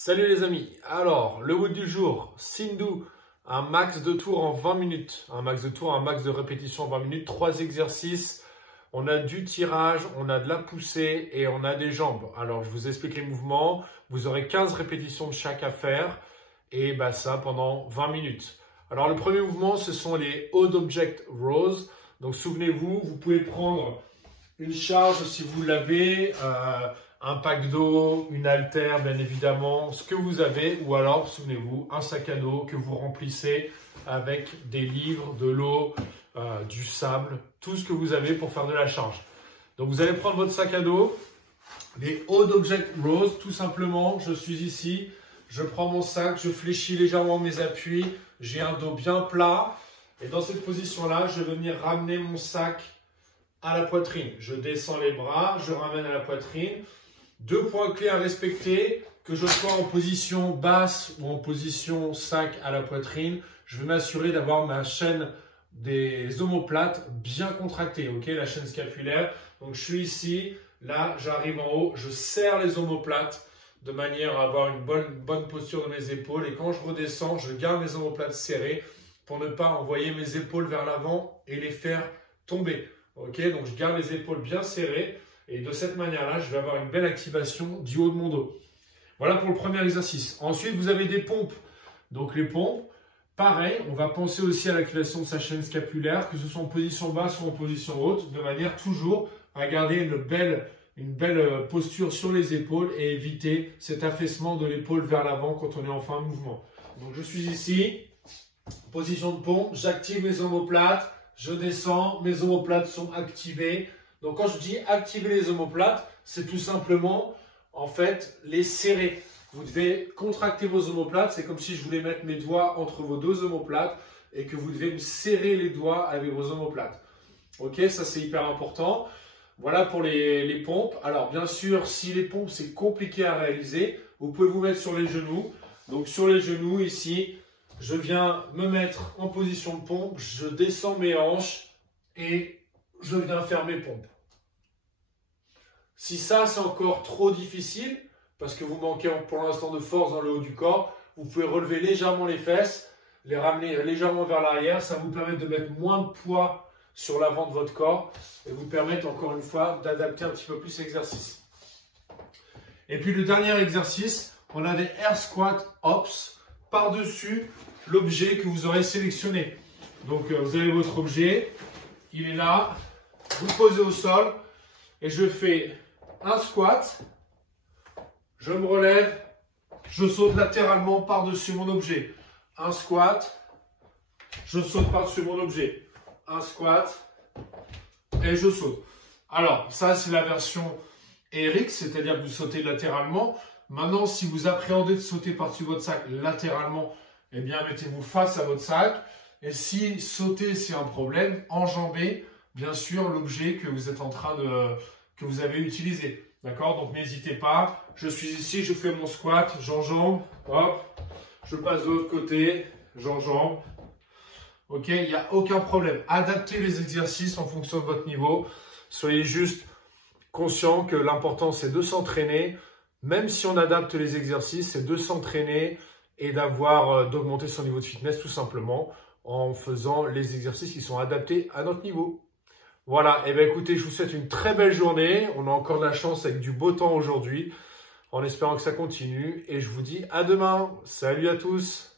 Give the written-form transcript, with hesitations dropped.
Salut les amis, alors le WOD du jour, Sindhu, un max de tours en 20 minutes, un max de répétition en 20 minutes, 3 exercices, on a du tirage, on a de la poussée et on a des jambes. Alors je vous explique les mouvements, vous aurez 15 répétitions de chaque à faire et ça pendant 20 minutes. Alors le premier mouvement ce sont les Odd Object Rows, donc souvenez-vous, vous pouvez prendre une charge si vous l'avez, un pack d'eau, une haltère bien évidemment, ce que vous avez, ou alors, souvenez-vous, un sac à dos que vous remplissez avec des livres, de l'eau, du sable, tout ce que vous avez pour faire de la charge. Donc vous allez prendre votre sac à dos, les Odd Object Rows, tout simplement, je suis ici, je prends mon sac, je fléchis légèrement mes appuis, j'ai un dos bien plat, et dans cette position-là, je vais venir ramener mon sac à la poitrine. Je descends les bras, je ramène à la poitrine. 2 points clés à respecter, que je sois en position basse ou en position sac à la poitrine, je vais m'assurer d'avoir ma chaîne des omoplates bien contractée, ok, la chaîne scapulaire. Donc je suis ici, là j'arrive en haut, je serre les omoplates de manière à avoir une bonne posture de mes épaules et quand je redescends, je garde mes omoplates serrées pour ne pas envoyer mes épaules vers l'avant et les faire tomber. Ok, donc je garde les épaules bien serrées. Et de cette manière-là, je vais avoir une belle activation du haut de mon dos. Voilà pour le premier exercice. Ensuite, vous avez des pompes. Donc les pompes, pareil, on va penser aussi à l'activation de sa chaîne scapulaire, que ce soit en position basse ou en position haute, de manière toujours à garder une belle posture sur les épaules et éviter cet affaissement de l'épaule vers l'avant quand on est en fin de mouvement. Donc je suis ici, position de pompe, j'active mes omoplates, je descends, mes omoplates sont activées. Donc quand je dis activer les omoplates, c'est tout simplement en fait les serrer. Vous devez contracter vos omoplates, c'est comme si je voulais mettre mes doigts entre vos deux omoplates et que vous devez me serrer les doigts avec vos omoplates. Ok, ça c'est hyper important. Voilà pour les pompes. Alors bien sûr, si les pompes c'est compliqué à réaliser, vous pouvez vous mettre sur les genoux. Donc sur les genoux ici, je viens me mettre en position de pompe, je descends mes hanches et je viens faire mes pompes. Si ça, c'est encore trop difficile, parce que vous manquez pour l'instant de force dans le haut du corps, vous pouvez relever légèrement les fesses, les ramener légèrement vers l'arrière. Ça vous permet de mettre moins de poids sur l'avant de votre corps et vous permettre encore une fois d'adapter un petit peu plus l'exercice. Et puis le dernier exercice, on a des Air Squat Hops par-dessus l'objet que vous aurez sélectionné. Donc vous avez votre objet, il est là. Vous posez au sol et je fais un squat, je me relève, je saute latéralement par-dessus mon objet. Un squat, je saute par-dessus mon objet. Un squat et je saute. Alors, ça c'est la version ERIC, c'est-à-dire que vous sautez latéralement. Maintenant, si vous appréhendez de sauter par-dessus votre sac latéralement, eh bien mettez-vous face à votre sac. Et si sauter c'est un problème, enjambez bien sûr l'objet que vous êtes en train que vous avez utilisé. D'accord? Donc n'hésitez pas. Je suis ici, je fais mon squat, j'enjambe, hop, je passe de l'autre côté, j'enjambe. Ok, il n'y a aucun problème. Adaptez les exercices en fonction de votre niveau. Soyez juste conscient que l'important c'est de s'entraîner. Même si on adapte les exercices, c'est de s'entraîner et d'augmenter son niveau de fitness tout simplement en faisant les exercices qui sont adaptés à notre niveau. Voilà, et bien écoutez, je vous souhaite une très belle journée. On a encore de la chance avec du beau temps aujourd'hui, en espérant que ça continue. Et je vous dis à demain. Salut à tous!